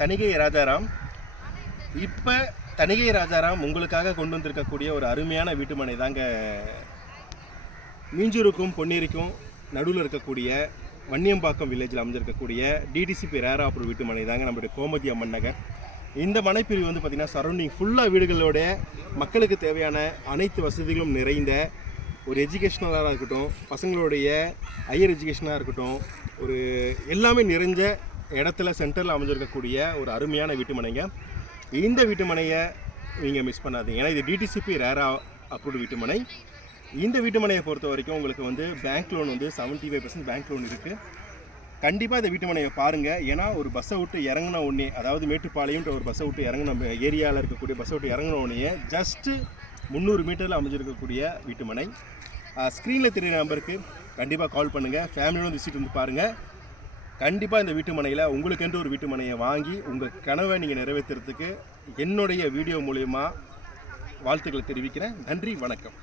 தணிகை ராஜாராம். இப்போ தணிகை ராஜாராம் உங்களுக்காக கொண்டு வந்திருக்கக்கூடிய ஒரு அருமையான வீட்டுமனை தாங்க. மீஞ்சூருக்கும் பொன்னேரிக்கும் நடுவில் இருக்கக்கூடிய வன்னியம்பாக்கம் வில்லேஜில் அமைஞ்சிருக்கக்கூடிய டிடிசிபி ரேரா அப்ரூவ் வீட்டுமனை தாங்க நம்மளுடைய கோமதி அம்மன் நகர். இந்த மனைப்பிரிவு வந்து பார்த்திங்கன்னா சரௌண்டிங் ஃபுல்லாக வீடுகளோட மக்களுக்கு தேவையான அனைத்து வசதிகளும் நிறைந்த ஒரு எஜுகேஷ்னலாக இருக்கட்டும், பசங்களுடைய ஹையர் எஜுகேஷனாக இருக்கட்டும், ஒரு எல்லாமே நிறைஞ்ச இடத்துல சென்டரில் அமைஞ்சிருக்கக்கூடிய ஒரு அருமையான வீட்டுமனைங்க. இந்த வீட்டுமனையை நீங்கள் மிஸ் பண்ணாதீங்க. ஏன்னா இது டிடிசிபி ரேரா அப்ரூவ்டு வீட்டுமனை. இந்த வீட்டுமனையை பொறுத்த வரைக்கும் உங்களுக்கு வந்து பேங்க் லோன் வந்து 75% பேங்க் லோன் இருக்குது. கண்டிப்பாக இந்த வீட்டுமனையை பாருங்கள். ஏன்னா ஒரு பஸ்ஸை விட்டு இறங்கின உடனே, அதாவது மேட்டுப்பாளையம்ன்ற ஒரு பஸ்ஸை விட்டு இறங்கின ஏரியாவில் இருக்கக்கூடிய பஸ்ஸை விட்டு இறங்கின உடனே ஜஸ்ட்டு 300 மீட்டரில் அமைஞ்சிருக்கக்கூடிய வீட்டுமனை. ஸ்க்ரீனில் தெரியுற நம்பருக்கு கண்டிப்பாக கால் பண்ணுங்கள். ஃபேமிலியோட விசிட் வந்து பாருங்கள். கண்டிப்பாக இந்த வீட்டுமனையில் உங்களுக்கென்று ஒரு வீட்டுமனையை வாங்கி உங்கள் கனவை நீங்கள் நிறைவேற்றுறதுக்கு என்னுடைய வீடியோ மூலயமா வாழ்த்துக்களை தெரிவிக்கிறேன். நன்றி, வணக்கம்.